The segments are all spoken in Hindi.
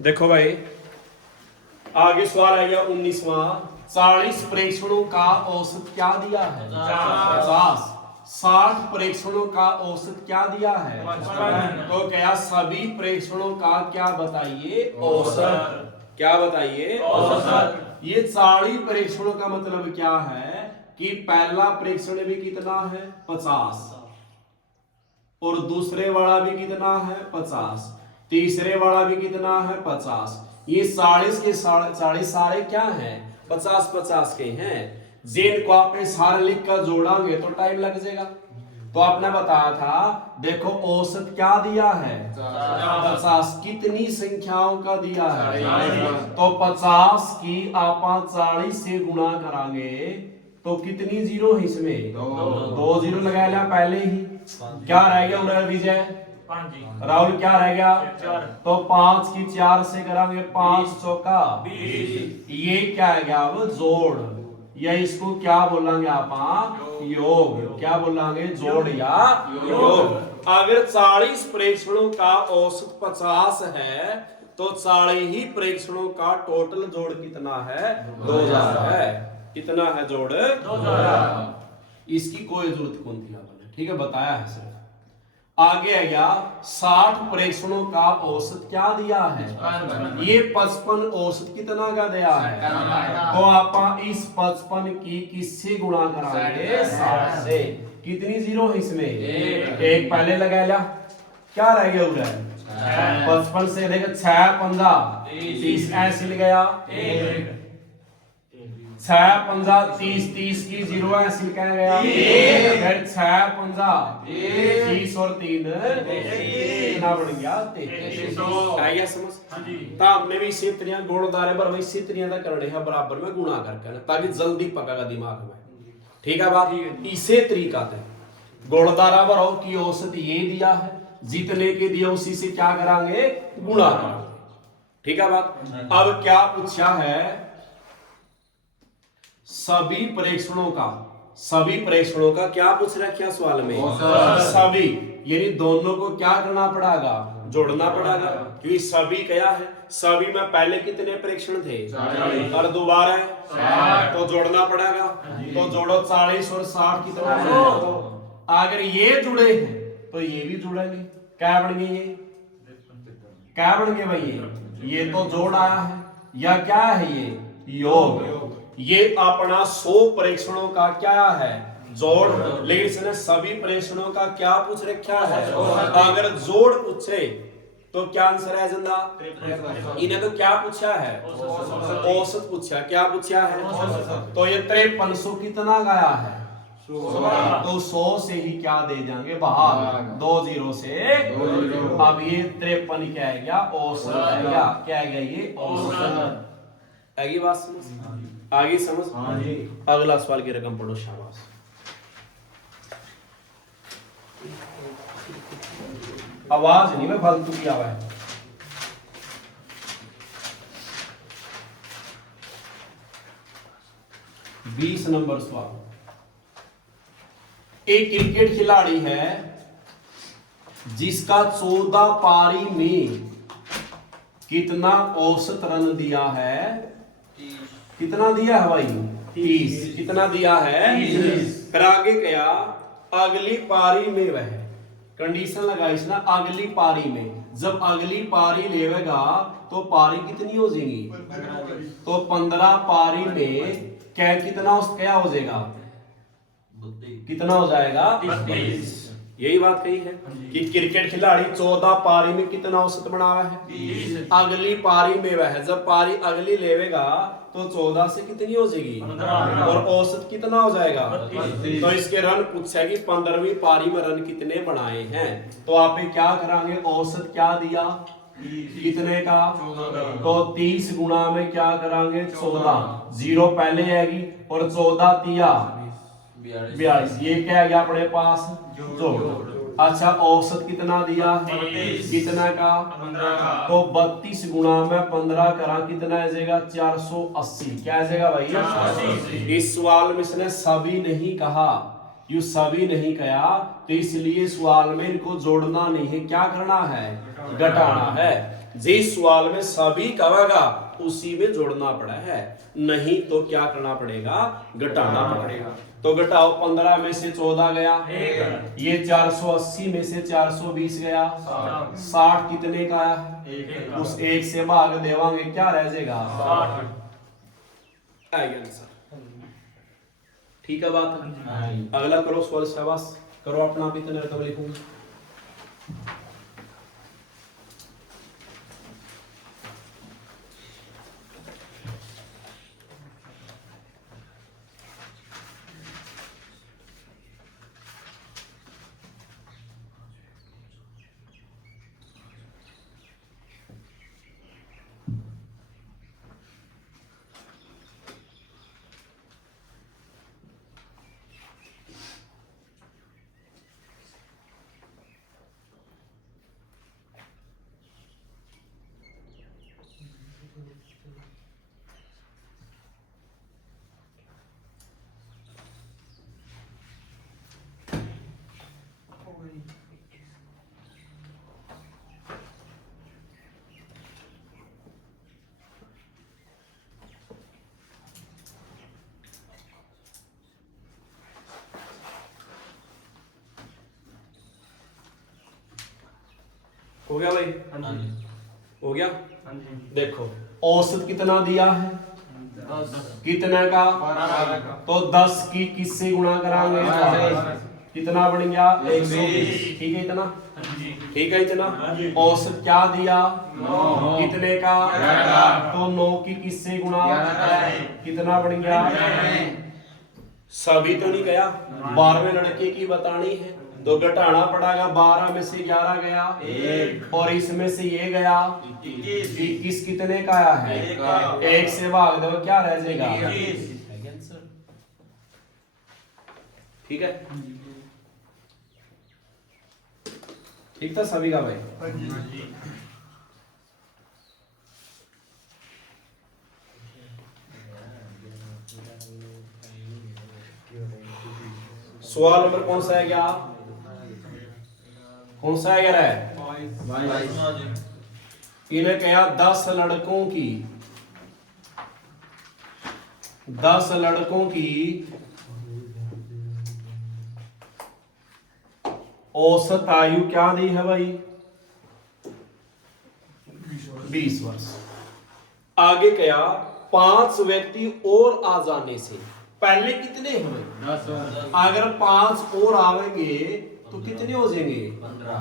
देखो भाई आगे सवाल आएगा 19वां। 40 प्रेक्षणों का औसत क्या दिया है? 50। 60 प्रेक्षणों का औसत क्या दिया है? तो क्या सभी प्रेक्षणों का क्या बताइए? औसत। क्या बताइए? औसत। ये 40 प्रेक्षणों का मतलब क्या है कि पहला प्रेक्षण भी कितना है? 50, और दूसरे वाला भी कितना है? 50, तीसरे वाला भी कितना है? 50। ये 40 के 40 सारे क्या हैं? 50-50 के हैं। जिनको आप सारे लिख कर जोड़ांगे तो टाइम लग जाएगा। तो आपने बताया था, देखो औसत क्या दिया है? 50। कितनी संख्याओं का दिया है? तो 50 की आप 40 से गुणा करांगे तो कितनी जीरो है इसमें? दो जीरो लगा लिया पहले ही। क्या रह गया उधर विजय? राहुल क्या रह गया? तो 5 की 4 से करांगे 5 चौका 20। ये क्या है गया? अब जोड़, या इसको क्या बोलेंगे आप? योग। क्या बोलेंगे? जोड़ या योग। अगर 40 प्रेक्षणों का औसत 50 है तो 40 ही प्रेक्षणों का टोटल जोड़ कितना है? 2000 है। कितना है जोड़? 2000। इसकी कोई जरूरत कौन थी आपने, ठीक है, बताया है सिर्फ। आगे आया 60 प्रेक्षणों का औसत क्या दिया है? ये 55 औसत कितना का दिया है? तो आप इस 55 की किससे गुणा कराएंगे? 60 से। कितनी जीरो है इसमें? एक पहले लगा लिया। क्या रह गया उधर? 55 से देखो 6 15 30 ऐसे लग गया। 6 15 30, 30 की जीरो ऐसे लिखा गया। फिर 6 15 30 और 3 कितना बन गया? 33। आ गया समझ? तो हमने भी इसी तरह गोलदारे पर इसी तरह करने हैं बराबर में गुणा करके, ताकि जल्दी पकेगा दिमाग में। ठीक है बात? इसे तरीका थे गोलदारा पर की औसत ये दिया है, जितने के दिया उसी से क्या करांगे? गुणा करांगे। ठीक है बात? अब क्या पूछा है? सभी प्रेक्षणों का क्या पूछ रखा सवाल में? सभी, यानी दोनों को क्या करना पड़ेगा? जोड़ना पड़ेगा, क्योंकि सभी क्या है? सभी में पहले कितने प्रेक्षण थे? और दोबारा है तो जोड़ना पड़ेगा। तो जोड़ो 40 और 60 कितना है? अगर ये जुड़े हैं तो ये भी जुड़ेंगे। क्या बन गए? ये क्या बन गए भाई? ये तो जोड़ आया है, या क्या है? ये योग। ये अपना 100 प्रेक्षणों का क्या है? जोड़। लेकिन इसने सभी प्रेक्षणों का क्या पूछ रखा है? अगर जोड़ पूछे तो क्या आंसर है? जिंदा इन्हें तो क्या पूछा है? औसत पूछा। क्या पूछा है? तो ये 5300 कितना गया है? तो 100 से ही क्या दे जाएंगे बाहर? 2 जीरो से। अब ये 53 क्या है गया? औसत है गया। क्या है गया? ये औसत। आगे बात समझ? आगे समझ? अगला सवाल की रकम पढ़ो। शाबाश। आवाज नहीं, मैं फालतू की आवाज है। बीस नंबर सवाल। एक क्रिकेट खिलाड़ी है जिसका 14 पारी में कितना औसत रन दिया है? कितना दिया है भाई? 30। कितना दिया है? 30। फिर आगे क्या? अगली पारी में वह कंडीशन लगाई इसने, अगली पारी में। जब अगली पारी लेवेगा तो पारी कितनी हो जाएगी? तो 15 पारी में क्या कितना क्या हो जाएगा? कितना हो जाएगा? 30। यही बात कही है कि क्रिकेट खिलाड़ी 14 पारी में कितना औसत बनावा है? अगली पारी में वह जब पारी अगली लेवेगा तो 14 से कितनी हो जाएगी? और औसत कितना हो जाएगा? तो इसके रन पूछा कि 15वीं पारी में रन कितने बनाए हैं। तो आप क्या करांगे? औसत क्या दिया? कितने का? तो 30 गुना में क्या करांगे? 14। जीरो पहले आएगी और 14 तिया 42। ये क्या है अपने पास? जोड़। अच्छा औसत कितना दिया है? कितना का? 15 का। तो 32 गुना में 15 करा कितना आ जाएगा? 480। क्या आ जाएगा भाई? इस सवाल में इसने सभी नहीं कहा, यू सभी नहीं कहा, तो इसलिए सवाल में इनको जोड़ना नहीं है, क्या करना है, घटाना है। जिस सवाल में सभी कहेगा उसी में जोड़ना पड़ा है, नहीं तो क्या करना पड़ेगा, घटाना पड़ेगा। तो घटाओ, 15 में से 14 गया, ये 480 में से 420 गया, 60 कितने का है, उस एक से भाग देवांगे, क्या रह जाएगा, आंसर। ठीक है बात। अगला करो सवाल, शाबाश करो अपना, भी तो रकम लिखूंगा। हो गया भाई, हो गया। देखो औसत कितना दिया है, कितने का, तो 10 की किससे गुणा कराएंगे, कितना बन गया, 120। ठीक है इतना, ठीक है इतना। औसत क्या दिया, कितने का, तो 9 की किससे गुणा, कितना बन गया, सभी तो नहीं गया, 12वें लड़के की बतानी है, तो घटाना पड़ेगा। 12 में से 11 गया, और इसमें से ये गया 21, कितने का आया है, 1 से भाग दो, क्या रह जाएगा, ठीक है, ठीक था सभी का भाई। सवाल नंबर कौन सा है, क्या कौन सा है, इन्हें कहा 10 लड़कों की औसत आयु क्या दी है भाई, 20 वर्ष। आगे क्या, 5 व्यक्ति और आ जाने से, पहले कितने हुए, 10। अगर 5 और आवेंगे तो कितने हो जाएंगे, 15।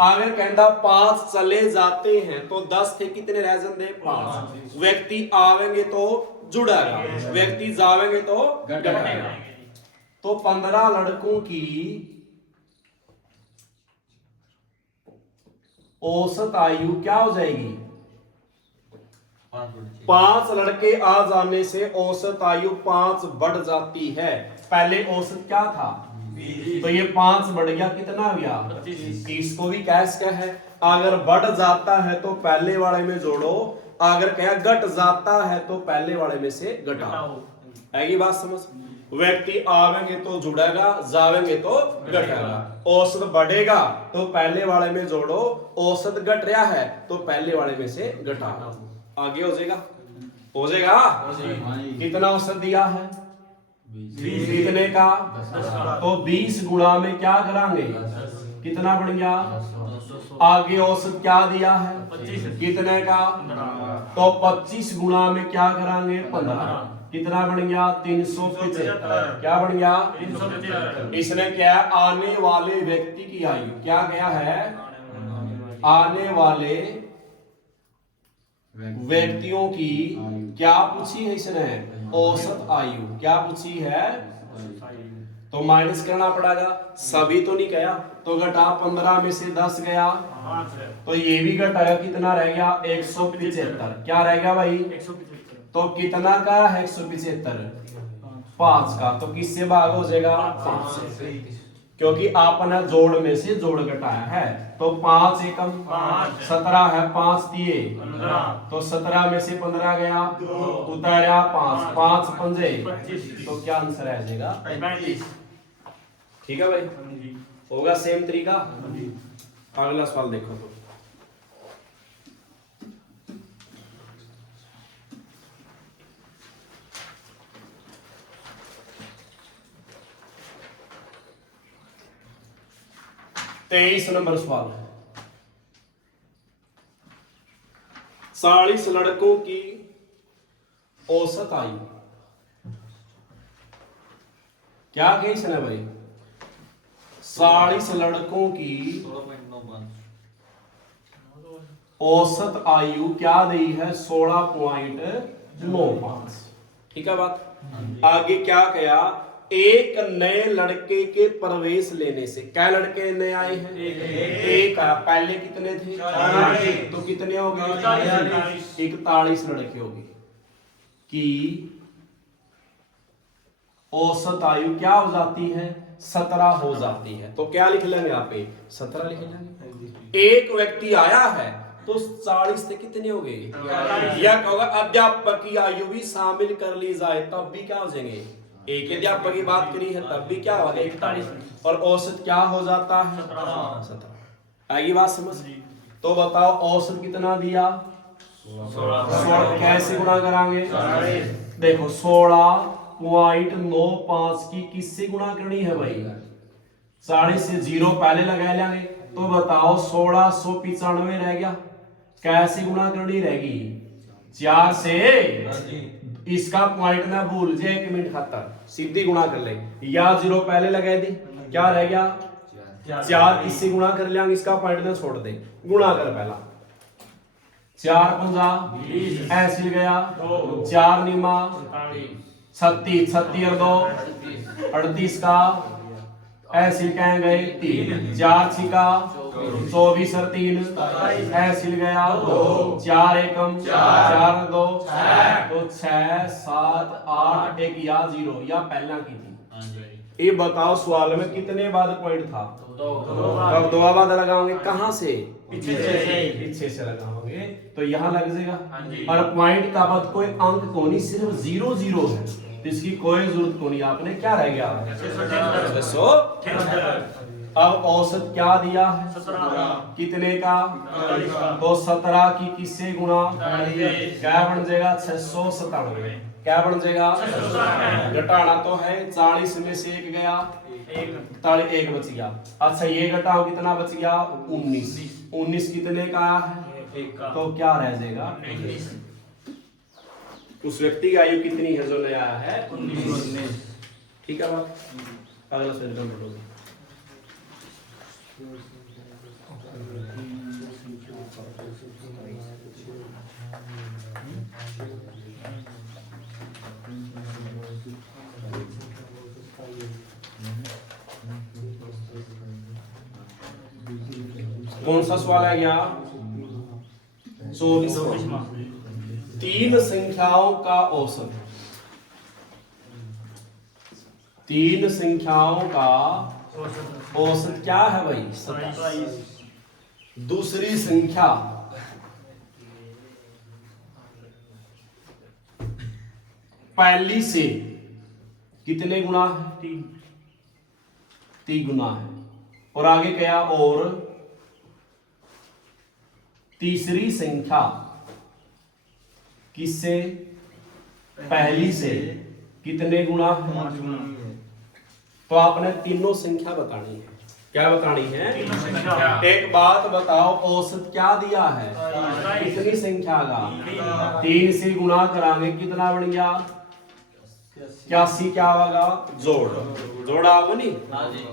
अगर कहता 5 चले जाते हैं तो 10 थे, कितने रह जाते, 5। व्यक्ति आवेंगे तो जुड़ेगा, व्यक्ति जावेंगे तो घटेगा। तो 15 लड़कों की औसत आयु क्या हो जाएगी, 5 लड़के आ जाने से औसत आयु 5 बढ़ जाती है। पहले औसत क्या था, तो ये 5 बढ़ गया, कितना हो गया, 30 को भी कैश क्या है, अगर बढ़ जाता है तो पहले वाले में जोड़ो, अगर क्या घट जाता है तो पहले वाले में से घटाओ। आएगी बात समझ। व्यक्ति आवेंगे तो जुड़ेगा, जावेंगे तो घटेगा। औसत बढ़ेगा तो पहले वाले में जोड़ो, औसत घट रहा है तो पहले वाले में से घटाओ, आगे हो जाएगा, हो जाएगा। कितना औसत दिया है, 20। कितने का, तो 20 गुणा में क्या करांगे, कितना बन गया, आगे औसत क्या दिया है, 25। कितने का, तो 25 गुणा में क्या करांगे, 15, कितना बन गया, 375। क्या बन गया, 375। इसने क्या, आने वाले व्यक्ति की आयु क्या गया है, आने वाले व्यक्तियों की क्या पूछी है इसने, औसत आयु क्या पूछी है, तो माइनस करना पड़ेगा, सभी तो नहीं गया, तो घटा 15 में से 10 गया, तो ये भी घटाया, कितना रह गया, 175। क्या रह गया भाई, 175। तो कितना का है, 175, 5 का, तो किससे भाग हो जाएगा, 5 से, क्योंकि आपने जोड़ में से जोड़ घटाया है, तो 5 एकम 17 है, 5 दिए 15, तो 17 में से 15 गया, उतारा 5, 5 पंजे, तो क्या आंसर आ जाएगा, 35। ठीक है भाई, होगा सेम तरीका। अगला सवाल देखो तो, तेईस नंबर सवाल है। 40 लड़कों की औसत आयु, क्या कही इसने भाई? 40 लड़कों की औसत आयु क्या दी है? 16.95। ठीक है बात। आगे क्या कहा? एक नए लड़के के प्रवेश लेने से, क्या लड़के नए आए हैं? एक आया। पहले कितने थे? तो कितने हो गए? 41 लड़के हो गए कि औसत आयु क्या हो जाती है? 17 हो जाती है। तो क्या लिख लेंगे आप? 17 लिख लेंगे। एक व्यक्ति आया है तो 40 से कितने हो गए? या कहोगा अध्यापक की आयु भी शामिल कर ली जाए तब भी क्या हो जाएंगे? एक अध्यापक की बात करी है तब भी क्या होगा? 41। और औसत क्या हो जाता है? 17। आएगी बात समझ? तो बताओ औसत कितना दिया? 16। कैसे गुणा कराएंगे? देखो 16.95 की किससे गुणा करनी है भाई? 40 से 0 पहले लगा लेंगे। तो बताओ 1695 रह गया, कैसे गुणा करनी रहेगी? 4 से। इसका पॉइंट ना भूल जाए, 1 मिनट खातर सीधी गुणा कर ले, या 0 पहले लगा दी, क्या रह गया? 4 इससे गुणा कर लेंगे, इसका पॉइंट ना छोड़ दे, गुणा कर पहला। 4 पंजा 20 ऐसे गया, 4 निमा 36, 36 और 2 38 का ऐसे कह गए 3, 4 छिका 24 और 3 ऐसे गया 2, 4 एकम 4 और 2 तो 6 7 8 1 या 0 या पहला की थी। ये बताओ सवाल में कितने बाद पॉइंट था? अब दो बाद लगाओगे कहां से? पीछे से लगाओगे तो यहां लग जाएगा। और पॉइंट का बाद कोई अंक को नहीं, सिर्फ 0 0 है, तो इसकी कोई जरूरत को नहीं। आपने क्या रह गया? 673। अब औसत क्या दिया है? 17। कितने का? तो 17 की किससे गुणा? क्या बन जाएगा? 697। क्या बन जाएगा? घटाना तो है, 40 में से 1 गया, 1 बच गया। अच्छा ये घटाओ, कितना बच गया? 19। 19 कितने का है? तो क्या रह जाएगा? उस व्यक्ति की आयु कितनी है जो नया आया है? 19। ठीक है बात। अगला सवाल बोलोगे। कौन सा सवाल है गया? 24वां। 3 संख्याओं का औसत, 3 संख्याओं का औसत क्या है भाई? 27। दूसरी संख्या पहली से कितने गुना है? 3 गुना है। और आगे क्या? और तीसरी संख्या किससे? पहली से कितने गुना है? 5 गुना। तो आपने तीनों संख्या बतानी है। क्या बतानी है? एक बात बताओ, औसत क्या दिया है? कितनी संख्या का? 3 से गुणा करांगे कितना बन गया? 81। क्या होगा? जोड़ा होगा नहीं,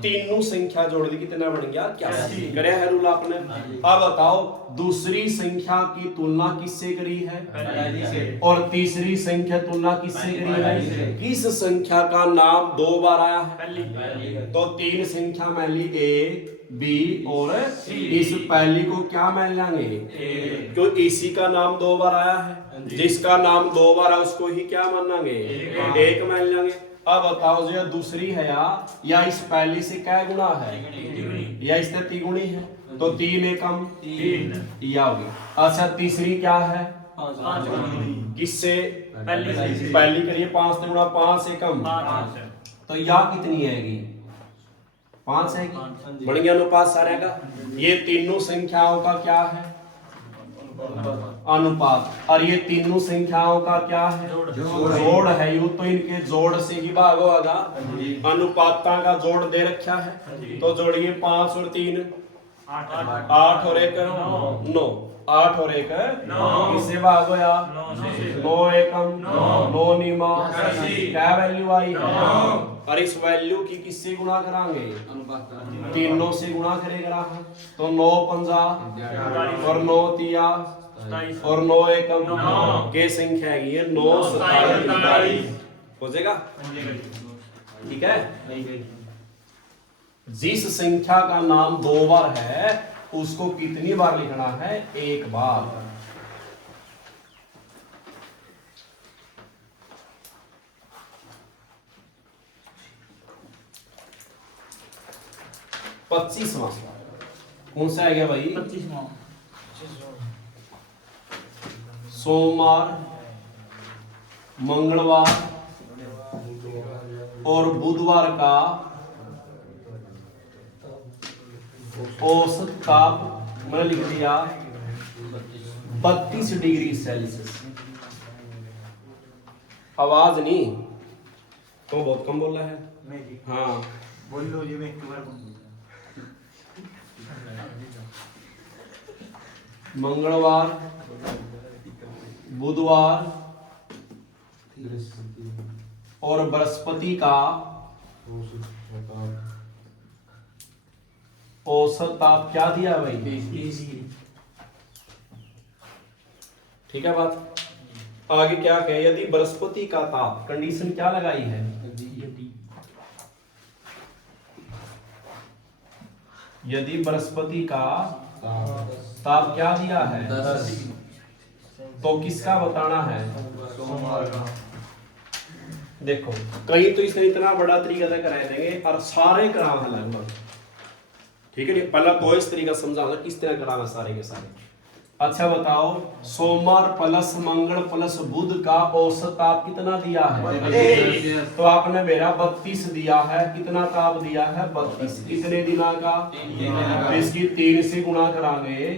तीनों संख्या जोड़ दी, कितना बन गया? 81। करे है रूल आपने। अब बताओ दूसरी संख्या की तुलना किससे करी है? और तीसरी संख्या तुलना किससे करी है? किस संख्या का नाम 2 बार आया है? तो 3 संख्या मान ली A B और इस पहली को क्या मान लेंगे? क्यों इसी का नाम 2 बार आया है, जिसका नाम 2 बार है उसको ही क्या मानेंगे? 1 मान लेंगे। अब बताओ जो दूसरी है या इस पहली से क्या गुना है? या इससे तिगुनी है, तो 3 एकम 3 या होगी। अच्छा तीसरी क्या है? 5 किससे? पहली करिए 5 से गुणा 5 एकम, तो या कितनी आएगी? 5 है कि बन गया अनुपात सारे का। ये तीनों संख्याओं का क्या है? अनुपात। और ये तीनों संख्याओं का क्या है? जोड़ है। यू तो इनके जोड़ से ही भाग होगा। अनुपातां का जोड़ दे रखा है तो जोड़िए 5 और 3 8 और 1 9। 8 और 1 किससे भाग होया? 9 एकम 9 निमा क्या वैल्यू आई है? और इस वैल्यू की किससे गुणा करांगे? तीनों से गुणा करेगा तो 9 पंजा और 9 तिया और 9 एकम के संख्या है ये 9 27 हो जाएगा। ठीक है। जिस संख्या का नाम 2 बार है उसको कितनी बार लिखना है? 1 बार। पच्चीसवां कौन सा है गया भाई? 25वां सोमवार, मंगलवार और बुधवार का औसत ताप मैंने लिख दिया 32 डिग्री सेल्सियस। आवाज नहीं तो बहुत कम बोला है। हाँ बोल लो जी, मैं एक बार मंगलवार, बुधवार और बृहस्पति का औसत ताप क्या दिया भाई? ठीक है बात। आगे क्या कहे? यदि बृहस्पति का ताप, कंडीशन क्या लगाई है? यदि बृहस्पति का ताप क्या दिया है? 10। तो किसका बताना है? सोमवार का। देखो कहीं तो इसने इतना बड़ा तरीका से कराए देंगे और सारे कराव है लगभग। ठीक है। पहला तो इस तरीका समझाऊंगा किस तरह कराव है सारे के सारे। अच्छा बताओ, सोमवार प्लस मंगल प्लस बुध का औसत ताप कितना दिया है? तो आपने मेरा 32 दिया है। कितना ताप दिया है? 32। कितने दिना का? तो इसकी 3 से गुणा करांगे।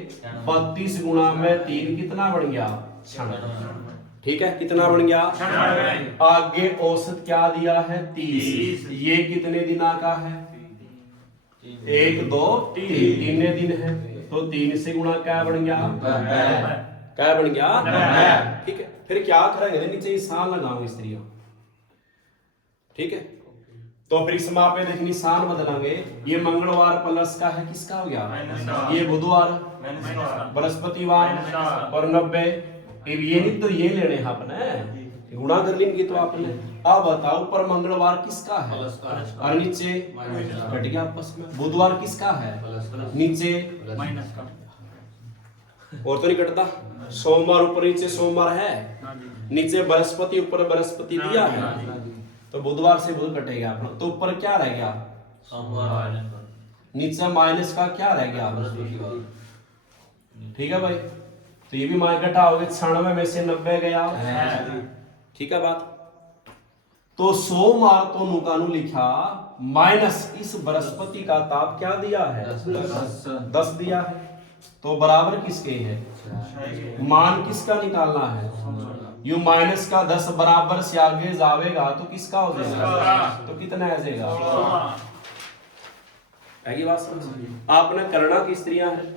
32 गुणा में 3 कितना बन गया? 96। ठीक है। कितना बन गया? आगे औसत क्या दिया है? 30। ये कितने दिना का है? 1 2 3 तीन दिन है तो 3 से गुणा क्या बन गया? क्या बन गया? ठीक है। फिर क्या करेंगे? नीचे निशान लगाओगे स्त्रियों। ठीक है। तो फिर इसमें आप देख निशान बदलेंगे। ये मंगलवार प्लस का है, किसका हो गया? ये बुधवार, बृहस्पतिवार और 90। ये नहीं तो ये लेने हैं आपने, गुणा कर लेंगे तो आपने। अब बताओ ऊपर मंगलवार किसका है? और नीचे घट गया आपस में। बुधवार किसका है? नीचे माइनस का। और तो नहीं कटता। सोमवार ऊपर नीचे सोमवार है, नीचे बृहस्पति ऊपर बृहस्पति दिया है तो बुधवार से बुध कटेगा अपना। तो ऊपर क्या रह गया? सोमवार। नीचे माइनस का क्या रह गया? ठीक है भाई। तो ये भी माइनस घटाओगे 96 में से 90 गया। ठीक है बात। तो सोमवार तो नुकानु लिखा माइनस इस बृहस्पति का ताप क्या दिया है? 10 दिया है। तो बराबर किसके है? मान किसका निकालना है? यू माइनस का 10 बराबर से आगे जाएगा तो किसका हो जाएगा? तो कितना आ जाएगा? है बात समझ? आपने करना किस तरह है,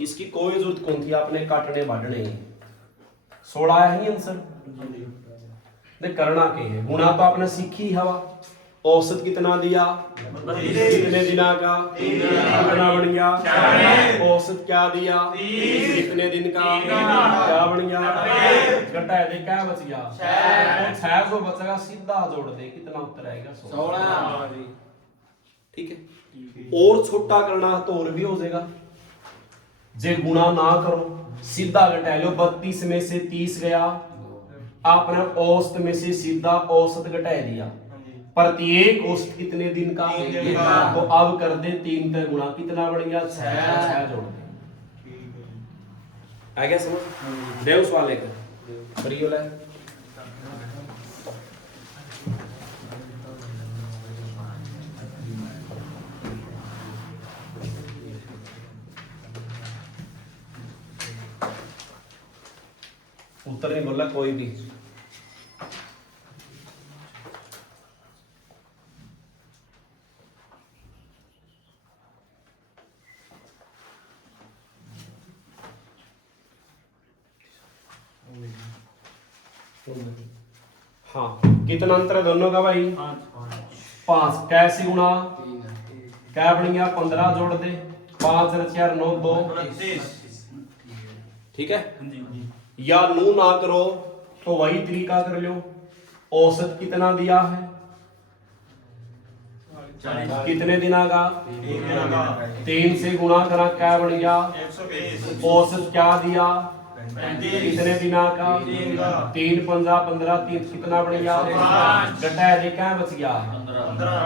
इसकी कोई जरूरत कौन थी। आपने काटने बांटने 16 है ही आंसर। देख करना के है, गुणा तो आपने सीखी हवा। औसत कितना दिया? कितने दिना का? कितना बन गया? औसत क्या दिया? कितने दिन का? क्या बन गया? घटा दे क्या बच गया? 6 जो बचेगा सीधा जोड़ दे, कितना उत्तर आएगा? 16। ठीक है। और छोटा करना तो और भी हो जाएगा। जे गुणा ना करो सीधा घटा लो। 32 में से 30 गया, आपने औसत में से सीधा औसत घटा दिया। प्रत्येक औसत कितने दिन का? तो अब कर दे 3 का गुणा, कितना बढ़ गया? 6 जोड़ दे। आ गया समझ? देव सवाल एक करियो ले। उत्तर नहीं बोला कोई भी। हाँ कितना अंतर है दोनों का भाई? 5। कैसे गुणा? क्या बन गया? 15 जोड़ दे, 5 और 4 9 2। ठीक है, या नू ना करो तो वही तरीका कर लो। औसत कितना दिया है? कितने दिना का? 3 से गुणा करा, क्या बन गया? औसत क्या दिया? कितने दिना का? 3 15 15, 3 कितना बन गया? घटा है, क्या बच गया? 15।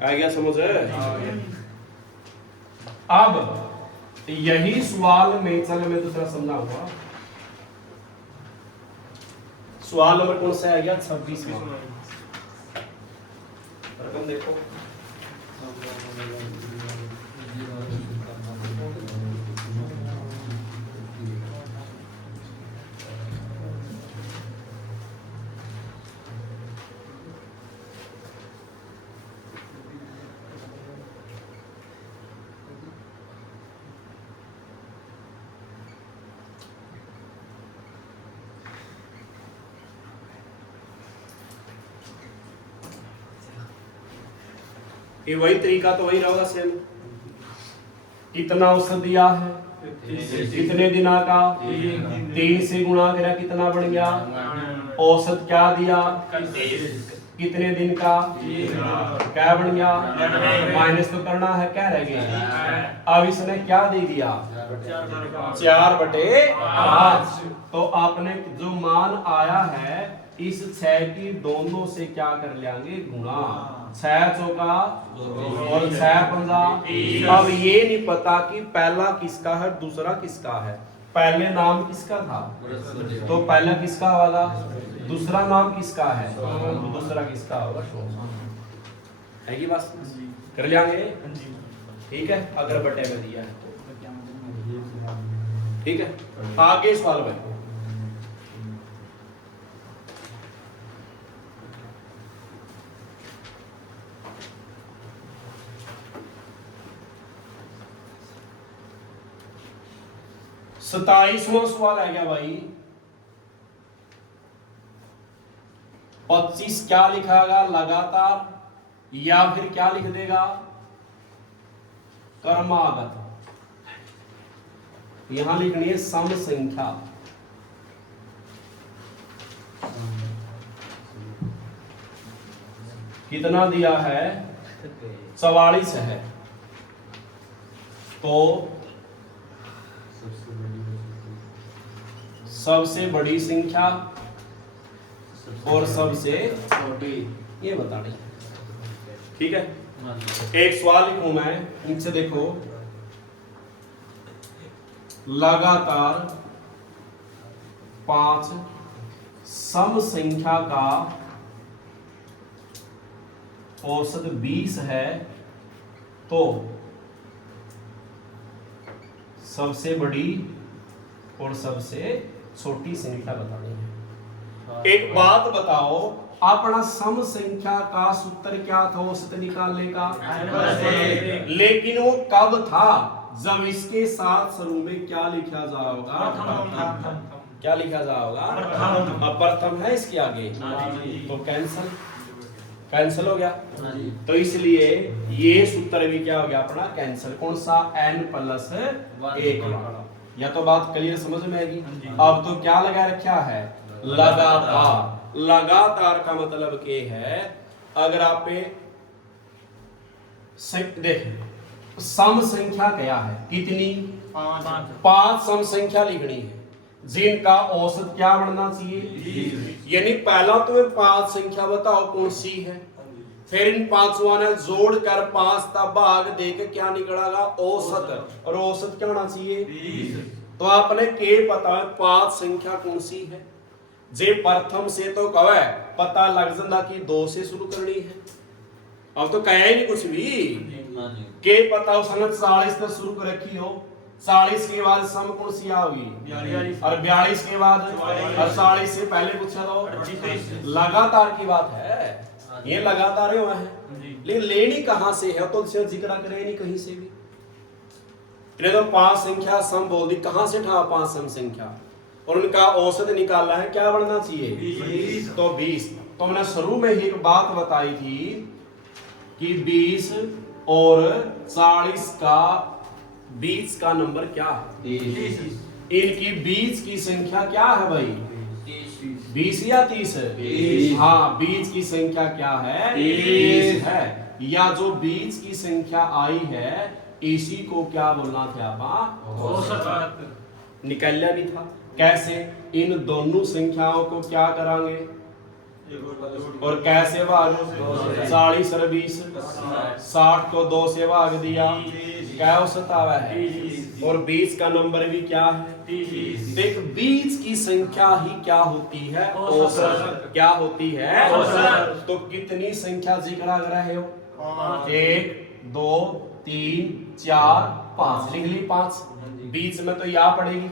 आ गया समझ? अब यही सवाल में चल मैं दूसरा समझाऊंगा। सवाल नंबर कौन सा आ गया? 26 रकम देखो। ये वही तरीका तो वही रहेगा सेम। कितना औसत दिया है? कितने दिना का? 3 से गुणा करा, कितना बन गया? औसत क्या दिया? कितने दिन का? क्या बन गया? माइनस तो करना है, क्या रह गया? अब इसने क्या दे दिया? 4/5। तो आपने जो मान आया है इस 6 की दोनों से क्या कर लेंगे? गुणा। 6 चौका और 6 पंजा। अब ये नहीं पता कि पहला किसका है दूसरा किसका है। पहले नाम किसका था तो पहला किसका होगा, दूसरा नाम किसका है दूसरा किसका होगा। है कि बात कर लेंगे? ठीक है, अगर बटे में दिया है तो ठीक है। आगे सवाल में सताईसवां सवाल है क्या भाई? 25 क्या लिखागा? लगातार या फिर क्या लिख देगा? क्रमागत। यहां लिखनी है सम संख्या। कितना दिया है? 44 है। तो सबसे बड़ी संख्या और सबसे छोटी ये बता रही। ठीक है, एक सवाल लिखूं मैं, इनसे देखो। लगातार 5 सम संख्या का औसत 20 है तो सबसे बड़ी और सबसे छोटी संख्या बतानी है। एक बात बताओ, अपना सम संख्या का सूत्र क्या था औसत निकालने का? लेकिन वो कब था? जब इसके साथ शुरू में क्या लिखा जाएगा? क्या लिखा जाएगा? अब प्रथम है इसके आगे तो कैंसिल हो गया। तो इसलिए ये सूत्र भी क्या हो गया अपना? कैंसिल। कौन सा? n+1 वाला। या तो बात क्लियर समझ में आएगी? अब तो क्या लगा रखा है? लगातार। लगातार का मतलब के है अगर आप देख सम संख्या क्या है? कितनी? 5 सम संख्या लिखनी है जिनका औसत क्या बनना चाहिए? यानी पहला तो 5 संख्या बताओ कौन सी है, फिर इन 5वां ने जोड़कर 5 तक भाग देके क्या निकलेगा? औसत। और औसत क्या होना चाहिए? 20। तो आपने के पता है 5 संख्या कौन सी है? जे प्रथम से तो कहे पता लग जाता कि 2 से शुरू करनी है। अब तो कहे ही नहीं कुछ भी के पता उसने 40 तक शुरू कर रखी हो 40 के बाद सम कौन सी होगी? 42 और 42 के बाद 48 से पहले पूछा तो लगातार की बात है, ये लगातार हुआ है, लेकिन लेनी कहां से है तो जिक्र करे नहीं कहीं से भी। तो 5 संख्या सम बोल दी, कहां से उठा 5 सम संख्या और उनका औसत निकालना है, क्या बढ़ना चाहिए? 20। तो 20। तो मैंने शुरू में ही एक बात बताई थी कि 20 और 40 का बीच का नंबर क्या है? 30। इनकी बीच की संख्या क्या है भाई? 20 या 30? 30। हाँ, बीच की संख्या क्या है? 30 है। या जो बीच की संख्या आई है इसी को क्या बोलना था आपा? औसत। निकालना भी था। कैसे? इन दोनों संख्याओं को क्या करांगे और कैसे भाग? 40 और 20, 60 को 2 से भाग दिया, क्या औसत आवा है? और 20 का नंबर भी क्या है? 30। देख, बीच की संख्या ही क्या होती है? औसत। क्या होती है? औसत। तो कितनी संख्या जिक्र कर रहे हो? 1 2 3 4 5, लिख ली 5। बीच में तो या पड़ेगी,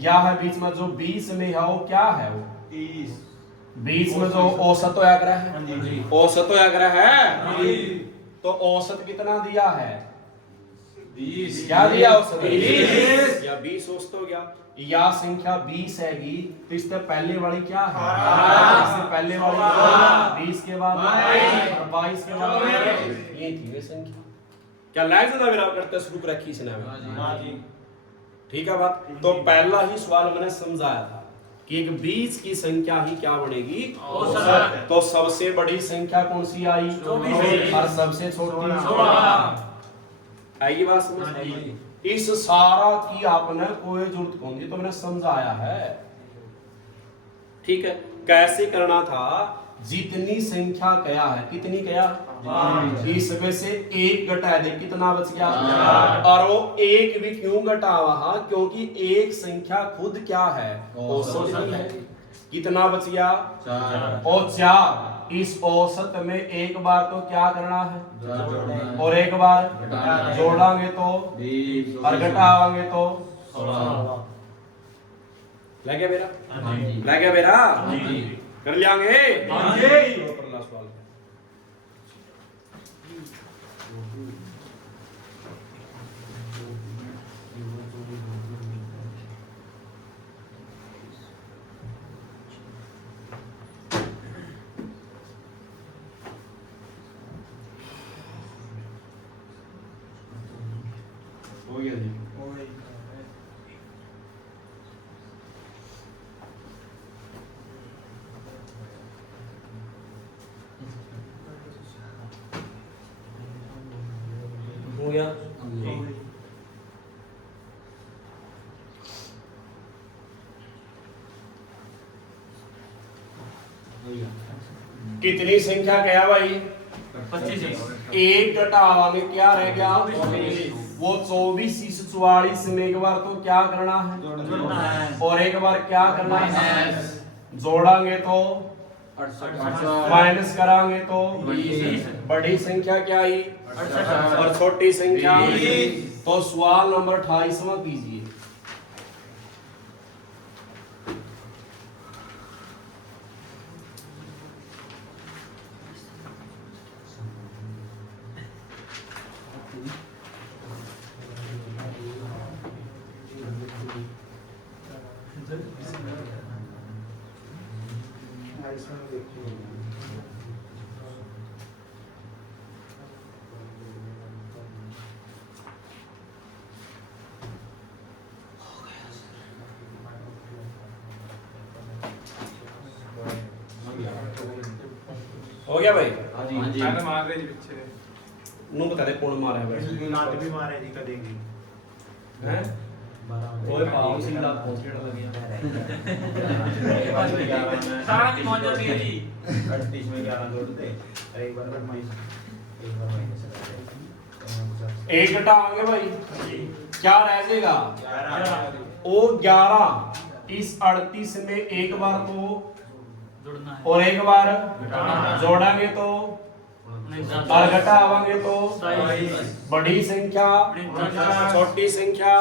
या है बीच में, जो बीच में है वो क्या है? वो 30। बीच में जो औसत होया कर है, औसत होया कर है, तो औसत कितना दिया है? 20। क्या दिया औसत? 20। या 20 औसत हो गया। या संख्या 20 हैगी तो इससे पहले वाली क्या है? 18। इससे पहले वाली 16। 20 के बाद 22। और 22 के बाद 24। ये थी वे संख्या। क्या लाइक ज्यादा मेरा करते शुरू रखी इसने? हाँ जी। ठीक है बात। तो पहला ही सवाल मैंने समझाया था कि एक बीच की संख्या ही क्या बढ़ेगी? औसत। तो सबसे बड़ी संख्या कौन सी आई? 24। और सबसे छोटी 16। आएगी बात समझ? इस सारा की आपने कोई जरूरत कौन दी, तो मैंने समझाया है। ठीक है, कैसे करना था? जितनी संख्या क्या है, कितनी क्या? 5। इसमें से 1 घटा दे, कितना बच गया? 4। और वो 1 भी क्यों घटा वहां? क्योंकि एक संख्या खुद क्या है? औसत ही है। कितना बच गया? 4। और 4। इस औसत में एक बार तो क्या करना है और एक बार जोड़ांगे तो 20 और घटावांगे तो 16। लगे मेरा? हाँ जी। लगे मेरा? हाँ जी। कर लियांगे? हाँ जी। तो पहला सवाल है। हो गया जी। हो गया? कितनी संख्या क्या भाई? 25। 1 घटावांगे क्या रह गया? वो 24 इस 44 में एक बार तो क्या करना है? जोड़ना है। और एक बार क्या करना है? जोड़ांगे तो 68। माइनस करांगे तो 20। बड़ी संख्या क्या आई 68। और छोटी संख्या? 20। तो सवाल नंबर 28वां कीजिए। हो गया भाई? हाँ जी। हाँ जी। मार रहे जी पीछे नु बता दे कौन मारा है भाई? लात भी मारे जी कदेंगे हैं? ओए पाव सिंह ला पहुंचने लग सारा की पहुंच जाती है जी। 38 में 11 जोड़ते और एक बार माइनस गया। 1 घटावांगे भाई, क्या रह जाएगा? 11 ओ 11 इस 38 में एक बार तो जोड़ना है और एक बार घटाना है। जोड़ांगे तो और घटावांगे तो बड़ी संख्या छोटी संख्या।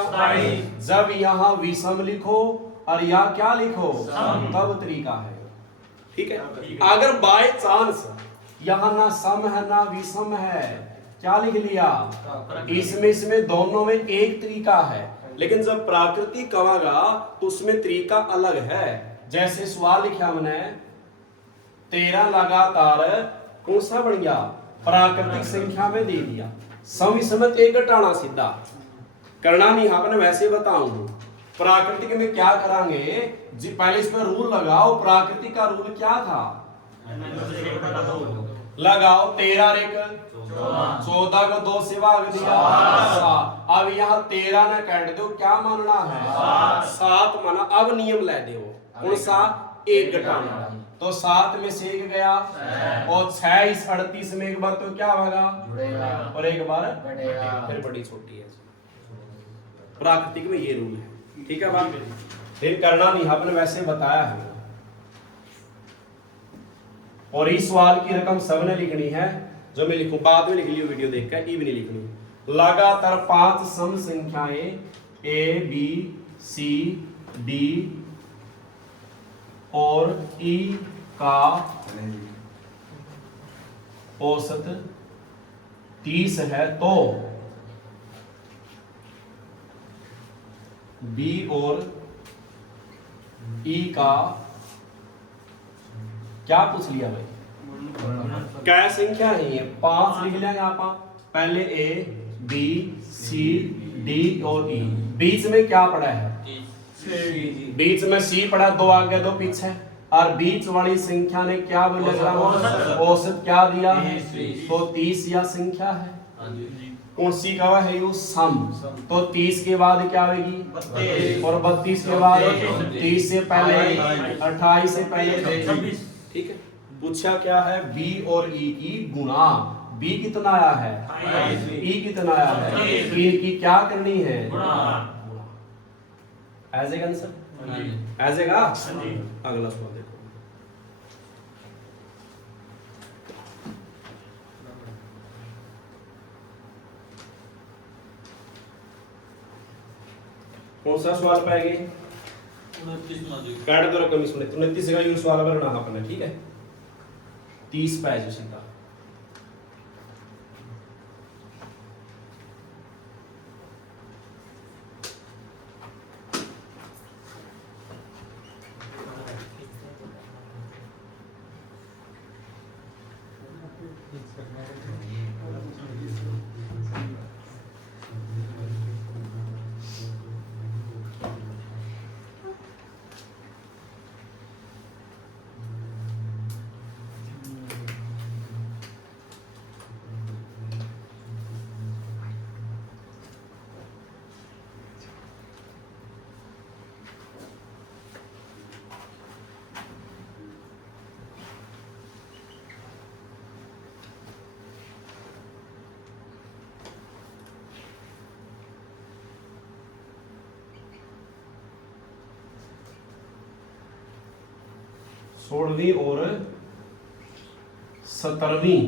जब यहाँ विषम लिखो और या क्या लिखो तब तरीका है। ठीक है। अगर बाय चांस यहाँ ना सम है ना विषम है, क्या लिख लिया इसमें दोनों में एक तरीका है। लेकिन जब प्राकृतिक कहेगा तो उसमें तरीका अलग है। जैसे सवाल लिखा हमने 13 लगातार कौन सा बन गया प्राकृतिक संख्या में दे दिया। सम विषम एक घटाना सीधा करना नहीं, आपने वैसे बताऊंगा। प्राकृतिक में क्या करांगे जी, पहले इस पर रूल लगाओ। प्राकृतिक का रूल क्या था, लगाओ 13 रेख 14 को 2 से भाग दिया। अब यहाँ 13 ना काट दो, क्या मानना है 7 माना। अब नियम ले दो कौन सा एक घटाना, तो 7 में से 1 गया और 6 इस 38 में एक बार तो क्या होगा और एक बार फिर बड़ी छोटी है। प्राकृतिक में ये रूल है। ठीक है बात, फिर करना नहीं, आपने वैसे बताया है। और इस सवाल की रकम सबने लिखनी है, जो मैं लिखूं बाद में लिख लियो वीडियो देखकर, ई भी नहीं लिखनी। लगातार 5 सम संख्याएं ए बी सी डी और ई का औसत 30 है तो बी और ई का क्या पूछ लिया भाई, क्या संख्या है ये 5 लिख लेंगे आप। पहले ए बी सी डी और ई, बीच में क्या पड़ा है बीच में सी पड़ा, 2 आगे 2 पीछे, और बीच वाली संख्या ने क्या बोला औसत क्या दिया है तो 30 या संख्या है। कौन सी का है यू सम, तो 30 के बाद क्या होगी और 32 के बाद 30 से पहले 28 से पहले। ठीक है। पूछा क्या है बी और ई की गुणा। बी कितना आया है ई कितना आया है, इनकी क्या करनी है as a answer as a का। अगला सवाल देखो, कौन सा सवाल पाएंगे काट दो रकम इसमें 29 का ये सवाल करना अपना। ठीक है 30 पेज सीधा। सोलहवीं और 17वीं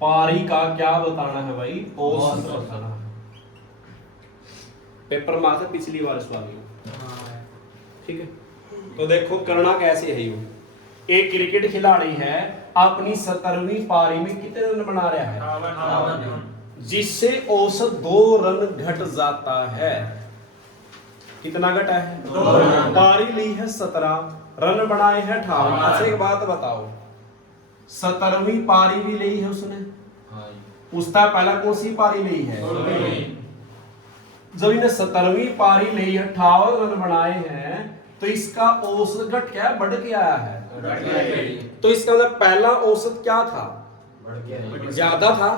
पारी का क्या बताना है भाई औसत बताना है। पेपर में आता पिछली बार सवाल। ठीक है तो देखो करना कैसे है। यू एक क्रिकेट खिलाड़ी है, अपनी 17वीं पारी में कितने रन बना रहा है जिससे औसत 2 रन घट जाता है। कितना घटा है 2 रन। पारी ली है 17, रन बनाए हैं 58। अच्छा एक बात बताओ 17वीं पारी भी ली है उसने, उसका पहला कौन सी पारी ली है जब इन्हें 17वीं पारी ली 58 रन बनाए हैं तो इसका औसत घट क्या बढ़ के आया है। तो इसका मतलब पहला औसत क्या था ज्यादा था,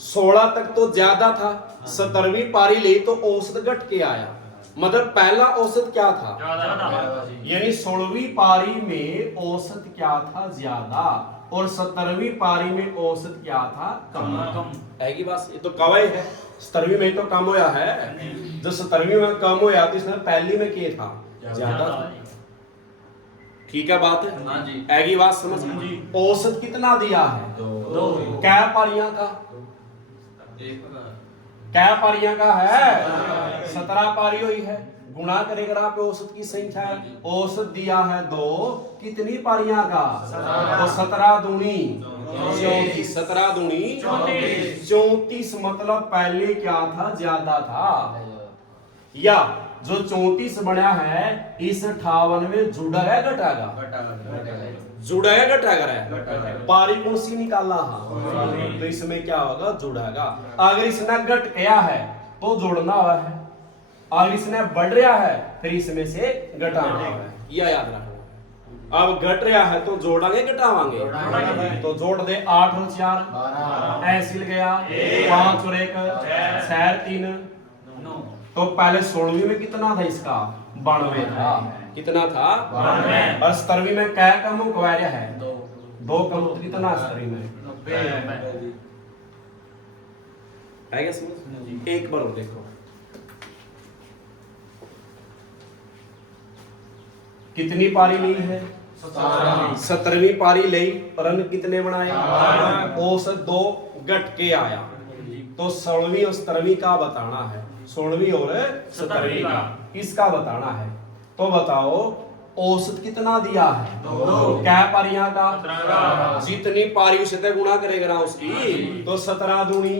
16 तक तो ज्यादा था, 17वीं पारी ली तो औसत घट के आया। मतलब पहला औसत क्या था यानी 16वीं पारी में औसत क्या था ज्यादा और 17वीं पारी में औसत क्या था कम है की बात। ये तो कवाई है 17वीं में तो कम होया है, जब 17वीं में कम होया तो इसने पहली में क्या था ज्यादा था। ठीक है बात है ऐगी बात समझ। औसत कितना दिया है दो कै पारियां का कै पारियां का है 17 पारी हुई है गुणा करेगा आप औसत की संख्या औसत दिया है 2 कितनी पारियां का तो 17 दूनी 34 17 दूनी 34 मतलब पहले क्या था ज्यादा था या जो 34 बना है इस 58 में जुड़ा है घटागा जुड़ा है घटागा पारी कौन सी निकालना है तो इसमें क्या होगा जुड़ागा अगर इसने घट गया है तो जोड़ना हुआ है अगर इसने बढ़ रहा है फिर इसमें से घटाना है यह याद रखना अब घट रहा है तो जोड़ांगे घटावांगे तो जोड़ दे 8 और 4 ऐसे लग गया 5 और 1 6 3 तो पहले 16वीं में कितना था इसका 92 था कितना था 92 और 17वीं में क्या कम क्वारिया है 2 कम तो कितना 17वीं में आएगा समझ एक बार और देखो कितनी पारी ली है 17वीं पारी ली रन कितने बनाए औसत 2 घट के आया तो 16वीं और 17वीं का बताना है 16वीं और 17वीं का इसका बताना है तो बताओ औसत कितना दिया है क्या पारियां का जितनी पारी उससे गुणा करेगा ना उसकी तो 17 दूनी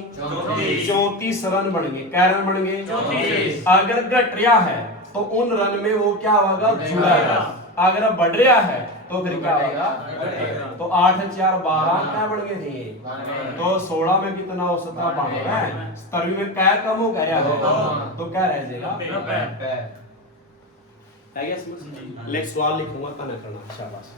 34 रन बन गए क्या रन बन गए अगर घट रहा है तो उन रन में वो क्या होगा जुड़ेगा अगर बढ़ रहा है तो फिर क्या होगा तो 8 4 12 क्या बन गए थे तो 16 में कितना औसत था 12 है 17वीं में क्या कम हो गया है तो क्या रह जाएगा है क्या समझ लेख सवाल लिखूंगा तना करना शाबाश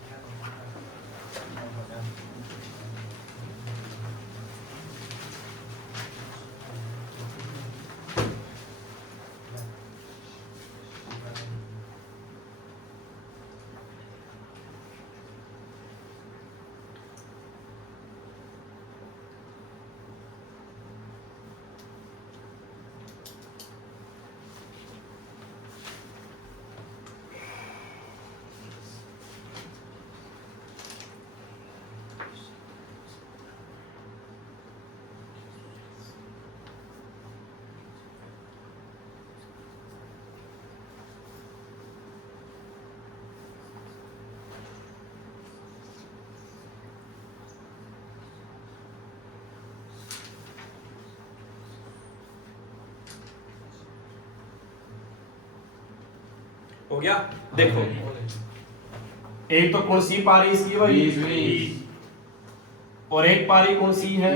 हो गया देखो एक तो कौन सी पारी इसकी भाई और एक पारी कौन सी है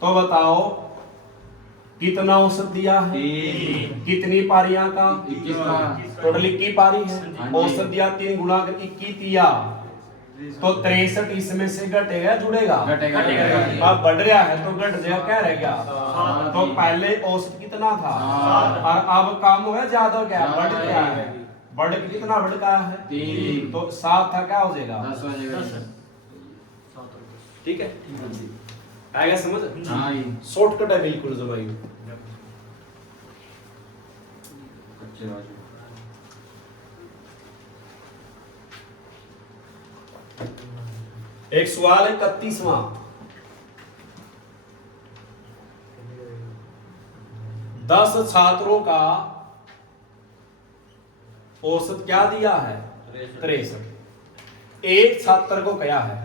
तो बताओ कितना औसत दिया है कितनी पारियां का 21 की पारी है औसत दिया 3 गुना 21 दिया तो 63 इसमें से घटेगा जुड़ेगा अब बढ़ रहा है तो घट जाएगा क्या रह गया तो पहले औसत कितना था और अब कम हुआ ज्यादा हो गया बढ़ गया है बढ़ के कितना बढ़ गया है तो 7 था क्या हो जाएगा 10 ठीक है आएगा समझ शॉर्टकट है बिल्कुल जमाई एक सवाल है 31वां 10 छात्रों का औसत क्या दिया है 63 एक छात्र को क्या है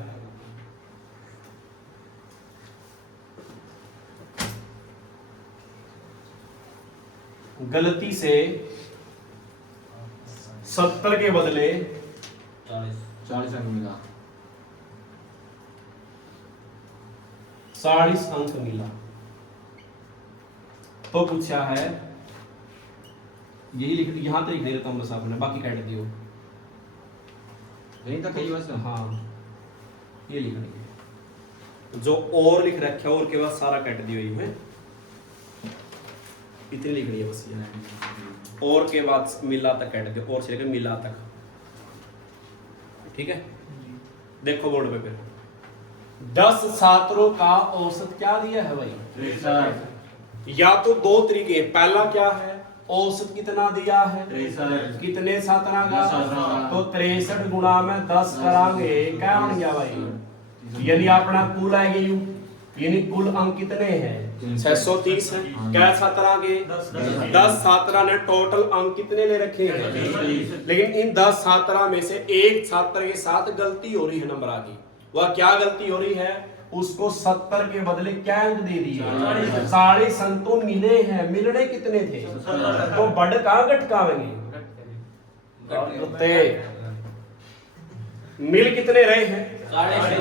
गलती से 70 के बदले 40 अंक मिला 40 अंक मिला तो पूछा है यही लिख यहां तक लिख दे देता हूं बस आपने बाकी काट दियो यही तक ही बस हाँ ये लिख दिया जो और लिख रखा है और के बाद सारा काट दियो ये में इतनी लिख रही है बस ये और के बाद मिला तक काट दियो और से लेकर मिला तक ठीक है देखो बोर्ड पे फिर 10 छात्रों का औसत क्या दिया है भाई या तो 2 तरीके पहला क्या है औसत कितना दिया है? 63। कितने छात्रा का? 17 तो 63 गुणा में 10 करांगे क्या बन गया भाई? यानी अपना कुल आएगा यू, यानी कुल अंक कितने हैं? 630 है। क्या छात्रा के? 10 छात्रा ने टोटल अंक कितने ले रखे हैं? लेकिन इन 10 छात्रा में से एक छात्र के साथ गलती हो रही है नंबर की। वह क्या गलती हो रही है? उसको 70 के बदले क्या अंक दे दिए? 40 अंक तो मिले हैं। मिलने कितने थे? तो बढ़ कहां घटकावेंगे? मिल कितने रहे हैं?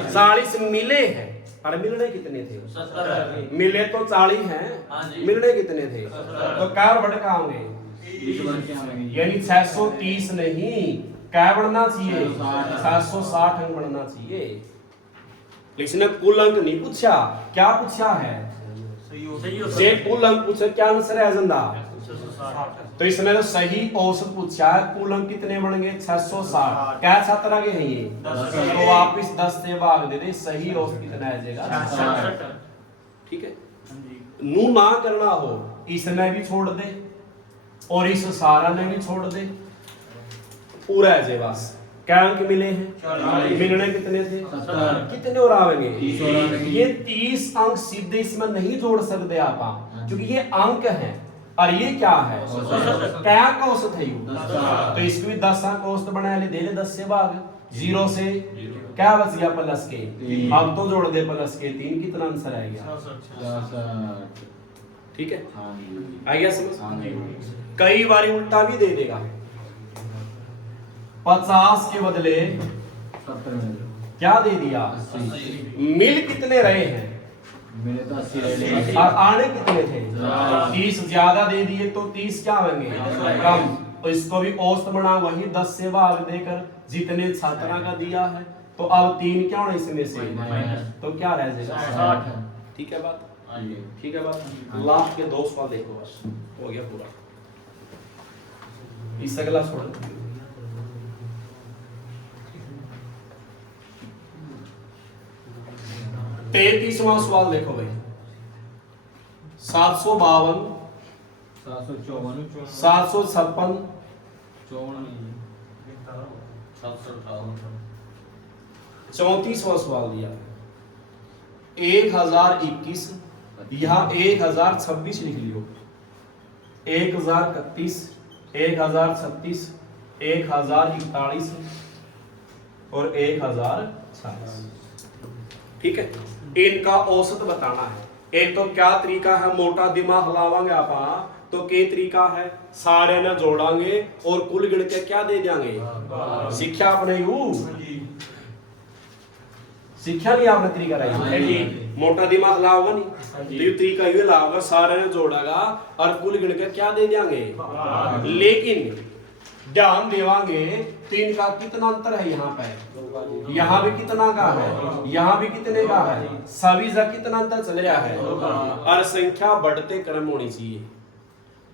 40 मिले हैं। और मिलने कितने थे? 70। मिले तो 40 हैं, मिलने कितने थे? तो क्या भटकाओगे? यानी 630 नहीं, क्या बढ़ना चाहिए? 660 अंक बढ़ना चाहिए। इसने कुल अंक नहीं पूछा, क्या पूछा है? जे कुल अंक पूछे, क्या आंसर है अजंदा? तो इसने तो सही औसत पूछा है। कुल अंक कितने बन गए? 660। क्या छात्रा के हैं ये? तो वापिस 10 से भाग दे दे, सही औसत कितना आ जाएगा? ठीक है। नू ना करना हो, इसने भी छोड़ दे और इस सारा ने भी छोड़ दे, पूरा है बस। क्या अंक मिले हैं? मिलने कितने थे? 70। कितने और आवेंगे? 30 और आवेंगे। ये 30 अंक सीधे इसमें नहीं जोड़ सकते आप, क्योंकि ये अंक है और ये क्या है? क्या का औसत है? तो इसको भी 10 अंक औसत बना ले, दे ले 10 से भाग, 0 से क्या बच गया? प्लस के। अब तो जोड़ दे प्लस के 3, कितना आंसर आएगा? ठीक है, आ गया समझ? कई बार उल्टा भी दे देगा। 50 के बदले 70 क्या दे दिया? 80। मिल कितने रहे हैं? मेरे तो 80 रहे। और आने कितने थे? 30 ज्यादा दे दिए तो 30 क्या होंगे? कम। तो इसको भी औसत बना, वही 10 से भाग देकर जितने छात्रा का दिया है। तो अब 3 क्या होना इसमें से? तो क्या रह जाएगा? 60। ठीक है बात? ठीक है बात। लास्ट के 2 सवाल देखो, बस हो गया पूरा। इस अगला छोड़ 33वां सवाल देखो भाई। 752 754 756 34वां सवाल दिया 1021, यहाँ 1026 लिख लियो, 1031, 1036, 1041 और 1040। ठीक है, इनका औसत बताना है। एक तो क्या तरीका है? मोटा दिमाग हिलावांगे आप, तो के तरीका है? सारे ने जोड़ांगे और कुल गिन के क्या दे देंगे? शिक्षा अपने शिक्षा नहीं आपने तरीका रही। मोटा दिमाग लाओगा नहीं, तो ये तरीका ये लाओगा, सारे ने जोड़ागा और कुल गिन के क्या दे देंगे? लेकिन ध्यान देवांगे तो इनका कितना अंतर है? यहाँ पे यहाँ भी कितना का है, यहाँ भी कितने का है, सभी जगह कितना अंतर चल रहा है। और संख्या बढ़ते क्रम होनी चाहिए।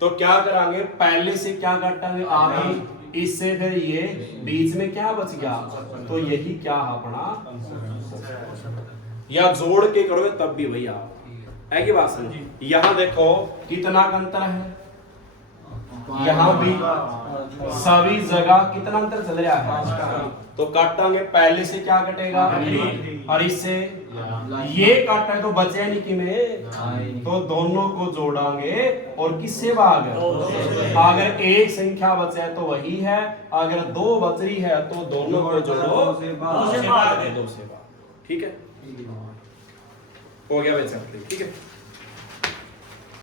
तो क्या करांगे? पहले से क्या काटांगे? आप इससे फिर ये बीच में क्या बच गया? तो यही क्या अपना, या जोड़ के करोगे तब भी भैया है की बात समझी। यहाँ देखो कितना अंतर है, यहाँ भी सभी जगह कितना अंतर चल रहा है। तो काटांगे, पहले से क्या कटेगा? और इससे ये काटा है तो बचे नहीं कि में, तो दोनों को जोड़ांगे और किससे भाग? अगर एक संख्या बचे है तो वही है, अगर 2 बच रही है तो दोनों को जोड़ो 2 से भाग। ठीक है, हो गया बच्चा। ठीक है।